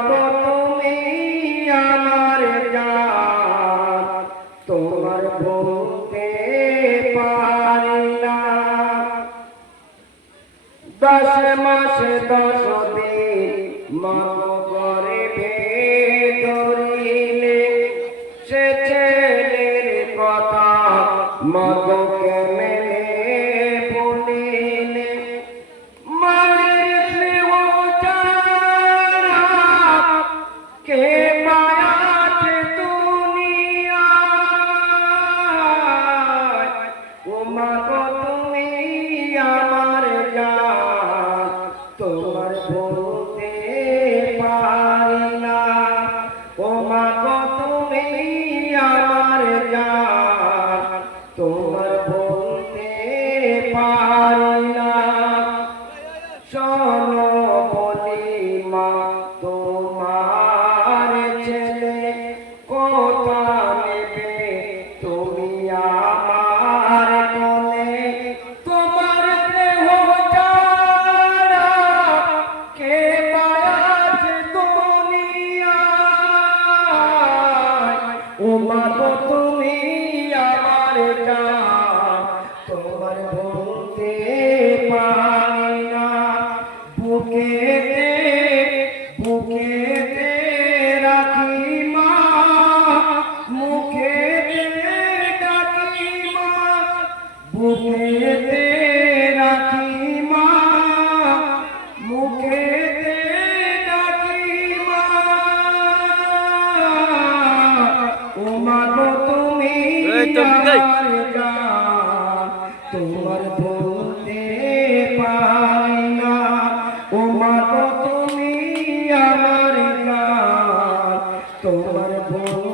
গো তুমি আমার জান তোমার বলতে পারি না দশ মাস দশ দিন মন করে ধরিলে সে ছেলের কথা মগ কেমে তোমার তুমি আমার কা তোমার বলতে পা গাই তোমার বলতে পারি না। ও মা তুমি আমার তোমার বল